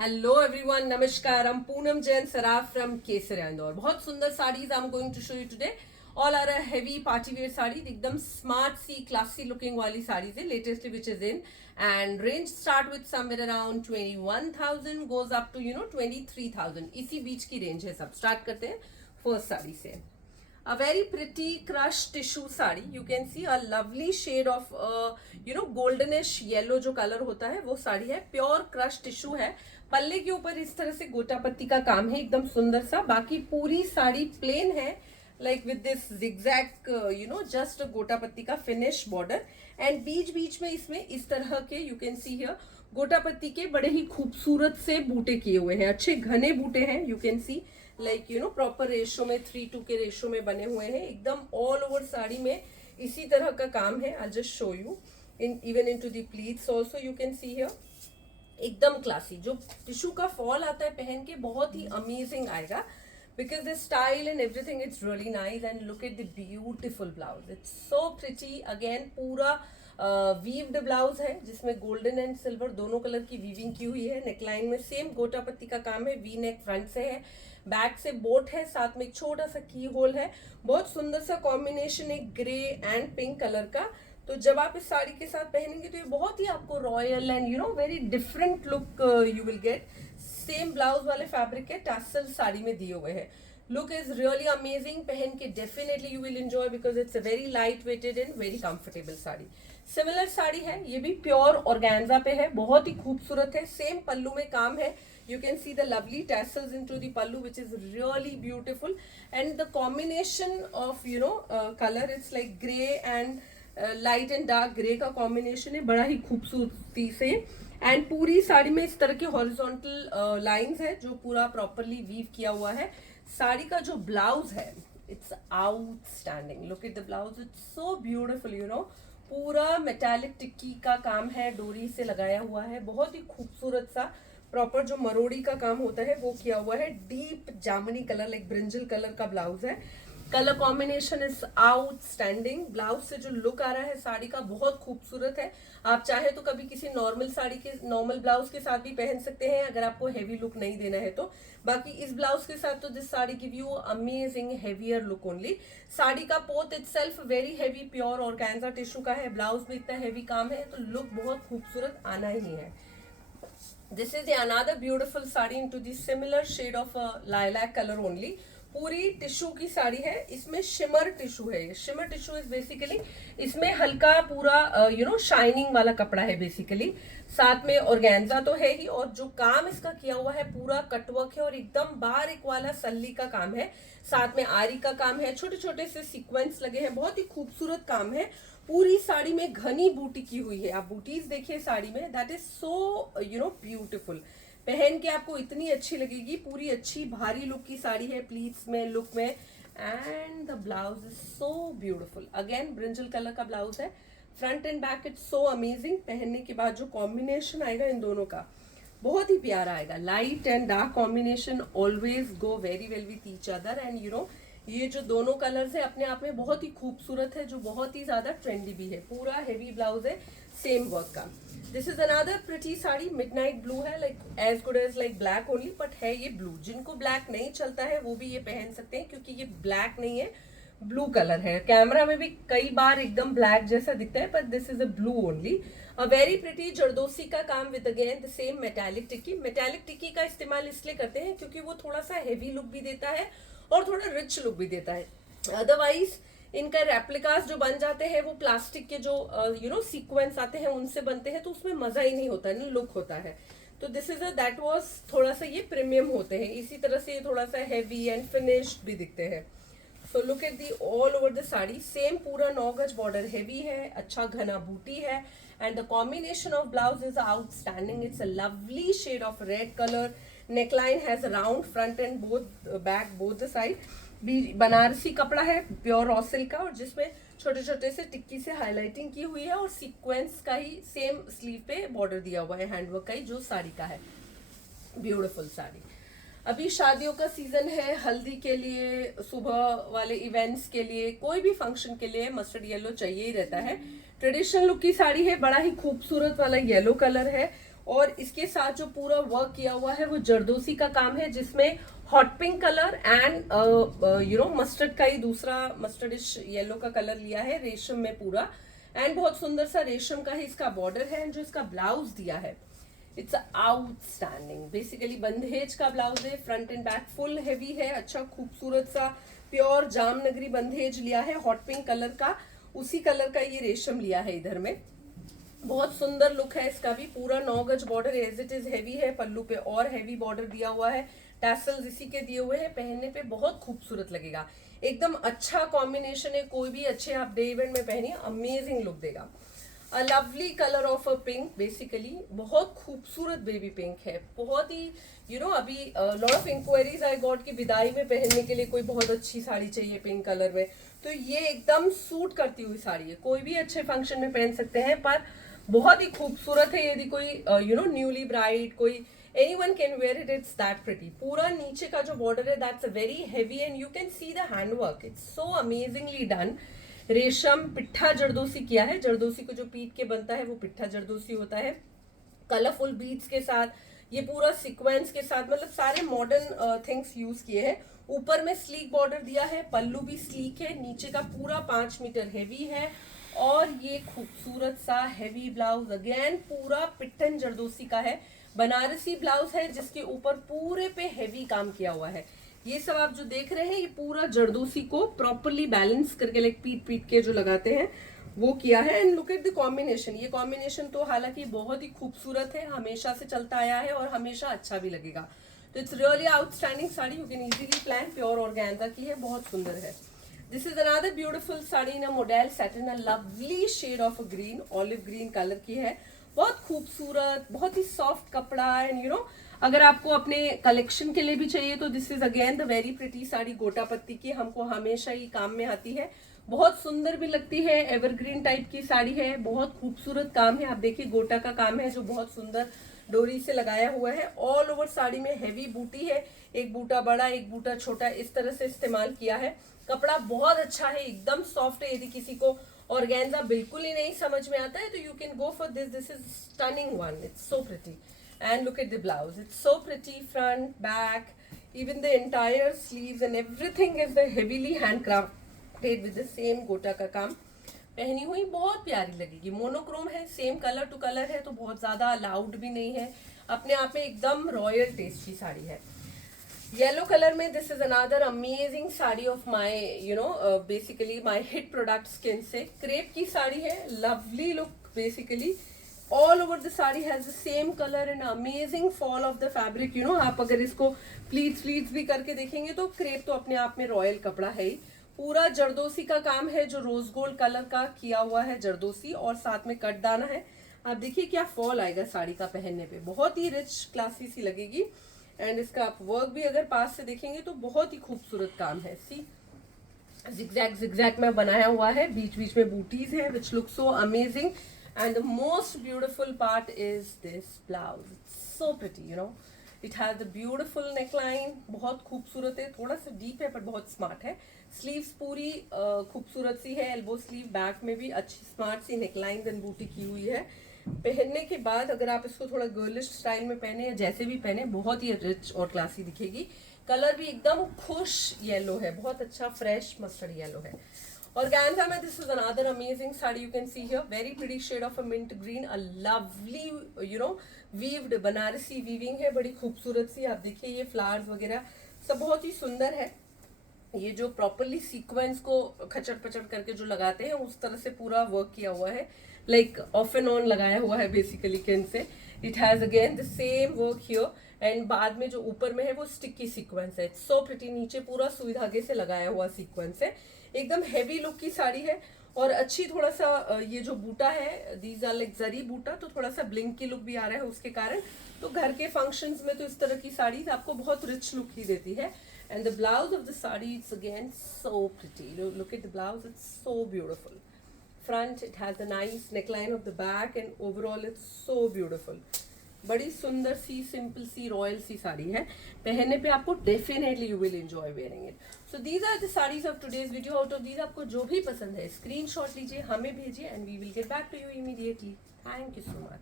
Hello everyone, नमस्कार। हम Poonam Jain Saraf from Kesariya Indore. बहुत सुंदर saris I am going to show you today. All are a heavy party wear sari, एकदम smart सी क्लासी लुकिंग वाली साड़ीज है, latestly which is in and range start with somewhere around 21,000 goes up to 23,000। इसी बीच की रेंज है। सब स्टार्ट करते हैं फर्स्ट साड़ी से। A very pretty crushed tissue sari, you can see a lovely shade of goldenish yellow जो कलर होता है वो साड़ी है। प्योर क्रश टिश्यू है। पल्ले के ऊपर इस तरह से गोटा पत्ती का काम है, एकदम सुंदर सा। बाकी पूरी साड़ी प्लेन है, like with this zigzag just गोटा पत्ती का फिनिश बॉर्डर। एंड बीच बीच में इसमें इस तरह के यू कैन सी हियर गोटा पत्ती के बड़े ही खूबसूरत से बूटे किए हुए हैं, अच्छे घने बूटे हैं। You can C like proper ratio में 3:2 के रेशो में बने हुए हैं, एकदम ऑल ओवर साड़ी में इसी तरह का काम है। I just show you in even in to the pleats also you can see here. एकदम क्लासी, जो टिश्यू का फॉल आता है पहन के बहुत ही अमेजिंग आएगा, because the style and everything it's really nice. And look at the beautiful blouse, it's so pretty. Again पूरा वीव्ड ब्लाउज है जिसमें गोल्डन एंड सिल्वर दोनों कलर की वीविंग की हुई है। नेकलाइन में सेम गोटा पत्ती का काम है, वी नेक फ्रंट से है, बैक से बोट है, साथ में एक छोटा सा की होल है। बहुत सुंदर सा कॉम्बिनेशन है ग्रे एंड पिंक कलर का। तो जब आप इस साड़ी के साथ पहनेंगे तो ये बहुत ही आपको royal and very different look you will get. Same blouse वाले फैब्रिक के टैसल साड़ी में दिए हुए हैं। लुक इज रियली अमेजिंग, पहन के definitely you will enjoy because it's a very light weighted and very comfortable sari. Similar sari है, ये भी प्योर ऑर्गेन्जा पे है, बहुत ही खूबसूरत है। सेम पल्लू में काम है, you can see the lovely tassels into the pallu which is really beautiful. And the combination of color, it's like gray and light and dark gray का combination है, बड़ा ही खूबसूरती से। एंड पूरी साड़ी में इस तरह के हॉरिजॉन्टल लाइंस है जो पूरा प्रॉपरली वीव किया हुआ है। साड़ी का जो ब्लाउज है it's outstanding, look at the blouse, it's so beautiful. पूरा मेटालिक टिक्की का काम है, डोरी से लगाया हुआ है, बहुत ही खूबसूरत सा। प्रॉपर जो मरोड़ी का काम होता है वो किया हुआ है। डीप जामुनी कलर, लाइक ब्रिंजल कलर का ब्लाउज है। Colour combination is outstanding. Blouse से जो लुक आ रहा है साड़ी का बहुत खूबसूरत है। आप चाहे तो कभी किसी नॉर्मल साड़ी के नॉर्मल ब्लाउज के साथ भी पहन सकते हैं अगर आपको हेवी लुक नहीं देना है तो। बाकी इस ब्लाउज के साथ तो this sari give you amazing heavier look only. Sari का पोत itself very heavy pure organza tissue का है, ब्लाउज में इतना हेवी काम है तो लुक बहुत खूबसूरत आना ही है। This is the another beautiful sari into the similar shade of lilac color only. पूरी टिश्यू की साड़ी है, इसमें शिमर टिश्यू है। शिमर टिश्यू इज बेसिकली इसमें हल्का पूरा शाइनिंग वाला कपड़ा है बेसिकली। साथ में ऑर्गेन्जा तो है ही, और जो काम इसका किया हुआ है पूरा कटवर्क है और एकदम बारीक वाला सल्ली का काम है। साथ में आरी का काम है, छोटे छोटे से सीक्वेंस लगे हैं, बहुत ही खूबसूरत काम है। पूरी साड़ी में घनी बूटी की हुई है, आप बूटीज देखिए साड़ी में, दैट इज सो ब्यूटिफुल। पहन के आपको इतनी अच्छी लगेगी, पूरी अच्छी भारी लुक की साड़ी है, प्लीट्स में लुक में। And the blouse is so beautiful, again brinjal colour का ब्लाउज है। Front end back it's so amazing. पहनने के बाद जो कॉम्बिनेशन आएगा इन दोनों का बहुत ही प्यारा आएगा। Light and dark combination always go very well with each other. And ये जो दोनों कलर्स है अपने आप में बहुत ही खूबसूरत है, जो बहुत ही ज्यादा ट्रेंडी भी है। पूरा हेवी ब्लाउज है सेम वर्क का। This is another pretty sari, midnight blue है, like as good as like black only, but है ये ब्लू। जिनको ब्लैक नहीं चलता है वो भी ये पहन सकते हैं क्योंकि ये ब्लैक नहीं है, ब्लू कलर है। कैमरा में भी कई बार एकदम ब्लैक जैसा दिखता है, but this is a blue only. A very pretty zardozi का काम with again the same metallic tikki. Metallic टिक्की का इस्तेमाल इसलिए करते हैं क्योंकि वो थोड़ा सा हेवी लुक भी देता है और थोड़ा रिच लुक भी देता है। अदरवाइज इनका रेप्लिकास जो बन जाते हैं वो प्लास्टिक के जो सीक्वेंस आते हैं उनसे बनते हैं, तो उसमें मजा ही नहीं होता, नहीं लुक होता है। तो दिस इज दैट वाज थोड़ा सा ये प्रीमियम होते हैं, इसी तरह से ये थोड़ा सा हैवी एंड फिनिश्ड भी दिखते हैं। So look at the all over the sari, same पूरा 9 गज बॉर्डर हैवी है, अच्छा घना बूटी है। And the combination of blouse is outstanding, it's a lovely shade of red colour. Neckline has round front and both back both the side. Banarasi कपड़ा है pure raw silk का, और जिसमें छोटे छोटे से टिक्की से हाईलाइटिंग की हुई है और सीक्वेंस का ही सेम स्लीव पे बॉर्डर दिया हुआ है, हैंडवर्क का ही जो साड़ी का है। ब्यूटीफुल साड़ी। अभी शादियों का सीजन है, हल्दी के लिए, सुबह वाले इवेंट्स के लिए, कोई भी फंक्शन के लिए मस्टर्ड येलो चाहिए ही रहता है। ट्रेडिशनल लुक की साड़ी है, बड़ा ही खूबसूरत वाला येलो कलर है, और इसके साथ जो पूरा वर्क किया हुआ है वो जरदोसी का काम है, जिसमें hot pink colour and mustard का ही दूसरा मस्टर्डिश येलो का कलर लिया है रेशम में पूरा। एंड बहुत सुंदर सा रेशम का ही इसका बॉर्डर है। एंड जो इसका ब्लाउज दिया है इट्स आउटस्टैंडिंग, बेसिकली बंदेज का ब्लाउज है, front end back full heavy है, अच्छा खूबसूरत सा प्योर जामनगरी बंदेज लिया है हॉट पिंक कलर का, उसी कलर का ये रेशम लिया है इधर में। बहुत सुंदर लुक है इसका भी, पूरा 9 गज border as it is heavy है, पल्लू पे और हैवी बॉर्डर दिया हुआ है, टैसल्स इसी के दिए हुए हैं, पहनने पे बहुत खूबसूरत लगेगा, एकदम अच्छा कॉम्बिनेशन है, कोई भी अच्छे आप डे इवेंट में पहनिए अमेजिंग लुक देगा। A lovely colour of a pink, basically बहुत खूबसूरत बेबी पिंक है, बहुत ही अभी lot of inquiries I got कि विदाई में पहनने के लिए कोई बहुत अच्छी साड़ी चाहिए पिंक कलर में, तो ये एकदम सूट करती हुई साड़ी है, कोई भी अच्छे फंक्शन में पहन सकते हैं, पर बहुत ही खूबसूरत है। यदि कोई न्यूली ब्राइड कोई anyone can wear it, it's that pretty। पूरा नीचे का जो बॉर्डर है that's a very heavy and you can see the handwork, it's so amazingly done। रेशम पिट्ठा जरदोसी किया है, जरदोसी को जो पीट के बनता है वो पिट्ठा जरदोसी होता है, कलरफुल बीड्स के साथ, ये पूरा सीक्वेंस के साथ, मतलब सारे मॉडर्न थिंग्स यूज किए हैं। ऊपर में स्लीक बॉर्डर दिया है, पल्लू भी स्लीक है, नीचे का पूरा 5 मीटर हैवी है, और ये खूबसूरत सा हैवी ब्लाउज अगेन पूरा पिट्ठन जरदोसी का है, बनारसी ब्लाउज है जिसके ऊपर पूरे पे हैवी काम किया हुआ है। ये सब आप जो देख रहे हैं ये पूरा जरदोसी को प्रॉपरली बैलेंस करके लाइक पीट पीट के जो लगाते हैं वो किया है। And look at the combination, ये कॉम्बिनेशन तो हालांकि बहुत ही खूबसूरत है, हमेशा से चलता आया है और हमेशा अच्छा भी लगेगा, तो it's really outstanding sari, you can easily plan, pure organza की है, बहुत सुंदर है। This is another beautiful sari in a model satin, a lovely shade of a green, olive green colour की है, बहुत खूबसूरत, बहुत ही सॉफ्ट कपड़ा। एंड अगर आपको अपने कलेक्शन के लिए भी चाहिए तो this is again the very pretty sari, गोटा पत्ती की, हमको हमेशा ही काम में आती है, बहुत सुंदर भी लगती है, एवरग्रीन टाइप की साड़ी है, बहुत खूबसूरत काम है। आप देखिए गोटा का काम है जो बहुत सुंदर डोरी से लगाया हुआ है, ऑल ओवर साड़ी में हैवी बूटी है, एक बूटा बड़ा एक बूटा छोटा इस तरह से इस्तेमाल किया है। कपड़ा बहुत अच्छा है, एकदम सॉफ्ट है, यदि किसी को ऑर्गेन्जा बिल्कुल ही नहीं समझ में आता है तो you can go for this, this is stunning one, it's so pretty. And look at the blouse, it's so pretty, front back even the entire sleeves and everything is the heavily handcrafted with the same गोटा का काम, पहनी हुई बहुत प्यारी लगेगी, monochrome है, same colour to colour है, तो बहुत ज्यादा लाउड भी नहीं है, अपने आप में एकदम रॉयल टेस्ट की साड़ी है। येलो कलर में this is another amazing sari of my basically my hit product skin से, क्रेप की साड़ी है, lovely look, basically all over the sari has the same colour and amazing fall of the fabric. आप अगर इसको pleats भी करके देखेंगे तो क्रेप तो अपने आप में रॉयल कपड़ा है ही। पूरा जरदोसी का काम है जो रोज गोल्ड कलर का किया हुआ है जरदोसी, और साथ में कट दाना है। आप देखिए क्या फॉल आएगा साड़ी का पहनने पे, बहुत ही रिच क्लासी सी लगेगी। एंड इसका आप वर्क भी अगर पास से देखेंगे तो बहुत ही खूबसूरत काम है, सी जिगजैग में बनाया हुआ है, बीच बीच में बूटीज है which look so amazing. And the most beautiful part is this blouse, it's so pretty, it has the beautiful neckline, बहुत खूबसूरत है, थोड़ा सा डीप है पर बहुत स्मार्ट है। स्लीव्स पूरी खूबसूरत सी है, एल्बो स्लीव, बैक में भी अच्छी स्मार्ट सी नेकलाइन एंड बूटी की हुई है। पहनने के बाद अगर आप इसको थोड़ा गर्लिश स्टाइल में पहने या जैसे भी पहने बहुत ही रिच और क्लासी दिखेगी। कलर भी एकदम खुश येलो है, बहुत अच्छा फ्रेश मस्टर्ड येलो है। Organza में this is another amazing sari, you can see here, very pretty shade of a mint green, a lovely weaved Banarasi weaving है, बड़ी खूबसूरत सी। आप देखिए ये फ्लावर्स वगैरह सब बहुत ही सुंदर है, ये जो प्रॉपरली सीक्वेंस को खचड़ पचड़ करके जो लगाते हैं उस तरह से पूरा वर्क किया हुआ है, लाइक ऑफ एंड ऑन लगाया हुआ है basically can say. It has again the same work here, and बाद में जो ऊपर में है वो स्टिकी सीक्वेंस है, सो प्रिटी, नीचे पूरा सुई धागे से लगाया हुआ सीक्वेंस है, एकदम हैवी लुक की साड़ी है। और अच्छी थोड़ा सा ये जो बूटा है दीज आर लाइक जरी बूटा, तो थोड़ा सा ब्लिंक की लुक भी आ रहा है उसके कारण, तो घर के फंक्शंस में तो इस तरह की साड़ी आपको बहुत रिच लुक ही देती है। And the blouse of the sari, it's again so pretty. Look at the blouse, it's so beautiful. Front, it has a nice neckline of the back, and overall it's so beautiful. बड़ी सुंदर सी, simple सी, royal सी साड़ी है, पहनने पे आपको definitely you will enjoy wearing it. So these are the saris of today's video. Out of these आपको जो भी पसंद है स्क्रीनशॉट लीजिए, हमें भेजिए, and we will get back to you immediately. Thank you so much.